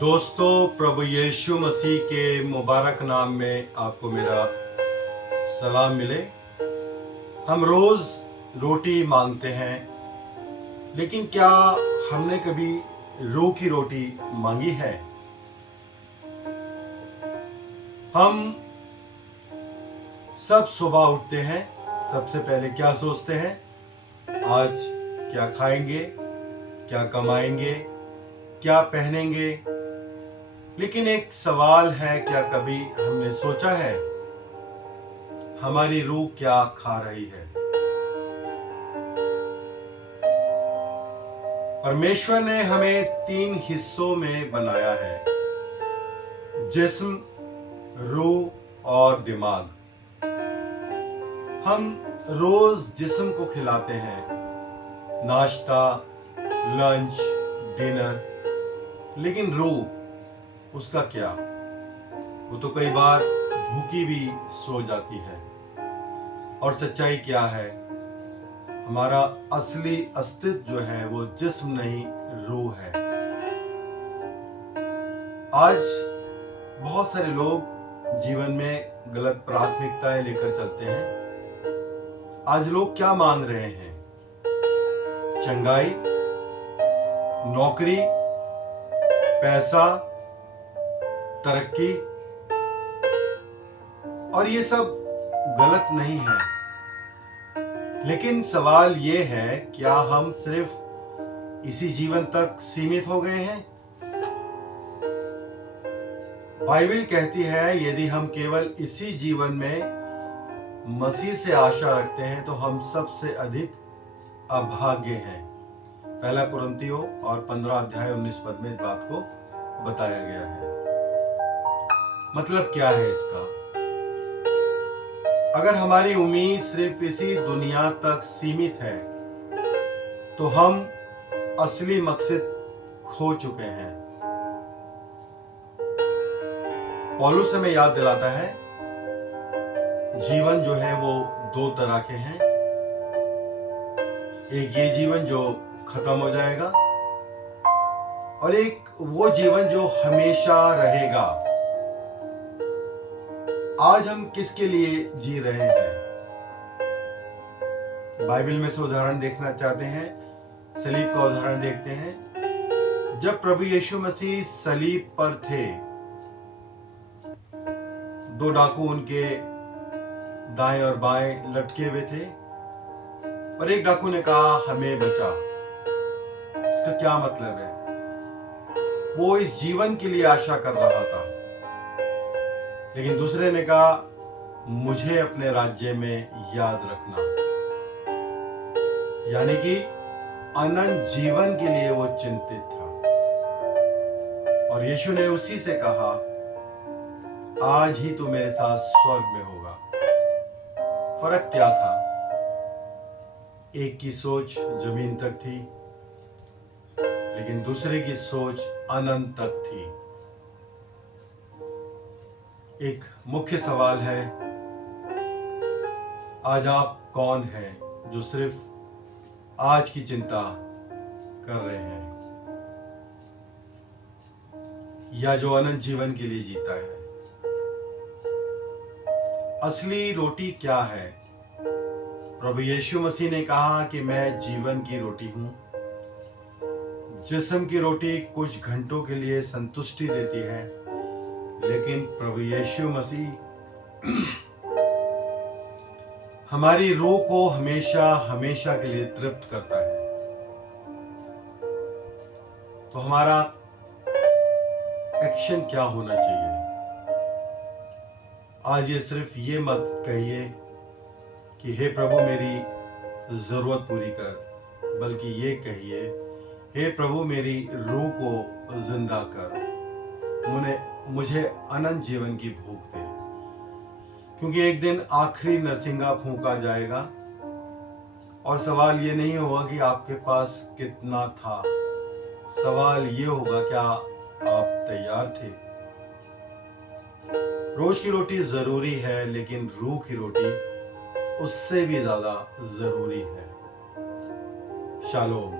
दोस्तों, प्रभु यीशु मसीह के मुबारक नाम में आपको मेरा सलाम मिले। हम रोज़ रोटी मांगते हैं, लेकिन क्या हमने कभी रूह की रोटी मांगी है? हम सब सुबह उठते हैं, सबसे पहले क्या सोचते हैं? आज क्या खाएंगे, क्या कमाएंगे, क्या पहनेंगे। लेकिन एक सवाल है, क्या कभी हमने सोचा है हमारी रूह क्या खा रही है? परमेश्वर ने हमें 3 हिस्सों में बनाया है, जिस्म, रूह और दिमाग। हम रोज जिस्म को खिलाते हैं, नाश्ता, लंच, डिनर, लेकिन रूह, उसका क्या? वो तो कई बार भूखी भी सो जाती है। और सच्चाई क्या है? हमारा असली अस्तित्व जो है वो जिस्म नहीं, रूह है। आज बहुत सारे लोग जीवन में गलत प्राथमिकताएं लेकर चलते हैं। आज लोग क्या मांग रहे हैं? चंगाई, नौकरी, पैसा, तरक्की। और ये सब गलत नहीं है, लेकिन सवाल ये है, क्या हम सिर्फ इसी जीवन तक सीमित हो गए हैं? बाइबल कहती है, यदि हम केवल इसी जीवन में मसीह से आशा रखते हैं तो हम सबसे अधिक अभागे हैं। पहला कुरिन्थियों और 15 अध्याय 19 पद में इस बात को बताया गया है। मतलब क्या है इसका? अगर हमारी उम्मीद सिर्फ इसी दुनिया तक सीमित है तो हम असली मकसद खो चुके हैं। पौलुस हमें याद दिलाता है, जीवन जो है वो 2 तरह के हैं। एक ये जीवन जो खत्म हो जाएगा, और एक वो जीवन जो हमेशा रहेगा। आज हम किसके लिए जी रहे हैं? बाइबल में से उदाहरण देखना चाहते हैं, सलीब का उदाहरण देखते हैं। जब प्रभु यीशु मसीह सलीब पर थे, 2 डाकू उनके दाएं और बाएं लटके हुए थे, और एक डाकू ने कहा, हमें बचा। इसका क्या मतलब है? वो इस जीवन के लिए आशा कर रहा था, लेकिन दूसरे ने कहा, मुझे अपने राज्य में याद रखना। यानी कि अनंत जीवन के लिए वो चिंतित था। और यीशु ने उसी से कहा, आज ही तू मेरे साथ स्वर्ग में होगा। फर्क क्या था? एक की सोच जमीन तक थी, लेकिन दूसरे की सोच अनंत तक थी। एक मुख्य सवाल है, आज आप कौन हैं जो सिर्फ आज की चिंता कर रहे हैं, या जो अनंत जीवन के लिए जीता है? असली रोटी क्या है? प्रभु यीशु मसीह ने कहा कि मैं जीवन की रोटी हूं। जिस्म की रोटी कुछ घंटों के लिए संतुष्टि देती है, लेकिन प्रभु यीशु मसीह हमारी रूह को हमेशा हमेशा के लिए तृप्त करता है। तो हमारा एक्शन क्या होना चाहिए? आज ये सिर्फ ये मत कहिए कि हे प्रभु मेरी जरूरत पूरी कर, बल्कि ये कहिए, हे प्रभु मेरी रूह को जिंदा कर, मुझे अनंत जीवन की भूख दे। क्योंकि एक दिन आखिरी नरसिंगा फूंका जाएगा, और सवाल ये नहीं होगा कि आपके पास कितना था। सवाल ये होगा, क्या आप तैयार थे? रोज की रोटी जरूरी है, लेकिन रूह की रोटी उससे भी ज्यादा जरूरी है। शालोम।